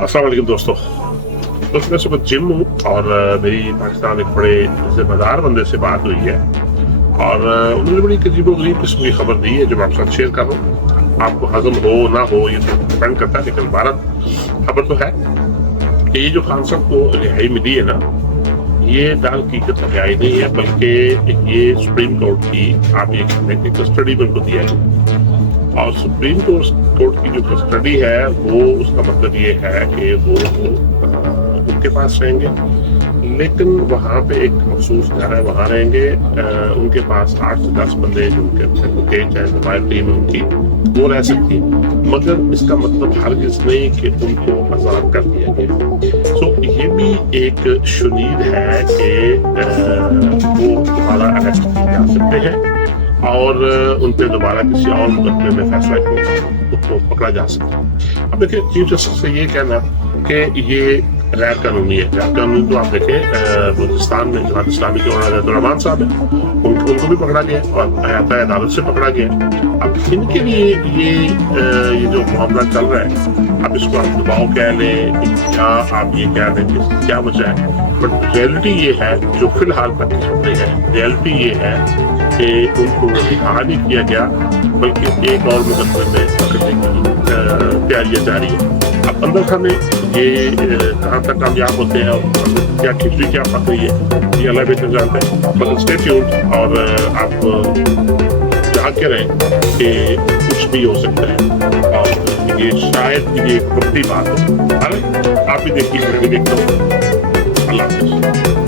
अस्सलाम वालेकुम दोस्तों। मैं सुबह जिम हूँ और मेरी पाकिस्तान एक बड़े जिम्मेदार बंदे से बात हुई है और उन्होंने बड़ी अजीबोगरीब किस्म की खबर दी है जो मैं आपके साथ शेयर कर रहा हूँ। आपको हजम हो ना हो ये तो डिपेंड करता है, लेकिन भारत खबर तो है कि ये जो खान साहब को रिहाई मिली है ना, ये दाल हकीकत रिहाई नहीं है, बल्कि ये सुप्रीम कोर्ट की आप ये कहते हैं कस्टडी में उनको दिया है। और सुप्रीम कोर्ट की जो कस्टडी है वो उसका मतलब ये है कि वो उनके पास रहेंगे, लेकिन वहाँ पे एक मखसूस घर है, वहाँ रहेंगे। उनके पास 8 से 10 बंदे जो उनके चाहे मोबाइल टीम उनकी वो रह सकती है, मगर इसका मतलब हरगिज़ नहीं कि उनको आज़ाद कर दिया गया। सो ये भी एक शुनीद है कि वो दोबारा अरेस्ट किए जा सकते हैं और उन पर दोबारा किसी और मुकदमे में फैसला को पकड़ा जा सकता है। अब देखिए, चीफ जस्टिस से ये कहना कि ये गैर कानूनी है, गैर कानूनी तो आप देखें बलूचिस्तान में जमात इस्लामी के रहमान साहब है, उनको भी पकड़ा गया और अदालत से पकड़ा गया। अब इनके लिए ये जो मामला चल रहा है, अब इसको आप दबाव कह लें या आप ये कह दें कि क्या वजह है, बट रियलिटी ये है जो फिलहाल तक की खबरें हैं, रियलिटी ये है कि उनको रिहा नहीं किया गया, बल्कि एक और मुकदमे में पकड़ने की तैयारियां जारी है। अब अंदर खाने ये कहाँ तक कामयाब होते हैं और क्या खिचड़ी क्या पक रही है ये अल्लाह बेहतर जानते हैं, मगर स्टे ट्यून्ड और आप जाग के रहें कि कुछ भी हो सकता है और ये शायद ये एक बड़ी बात हो। आप भी देखिए, मैं भी देखता हूँ। अल्लाह हाफ़िज़।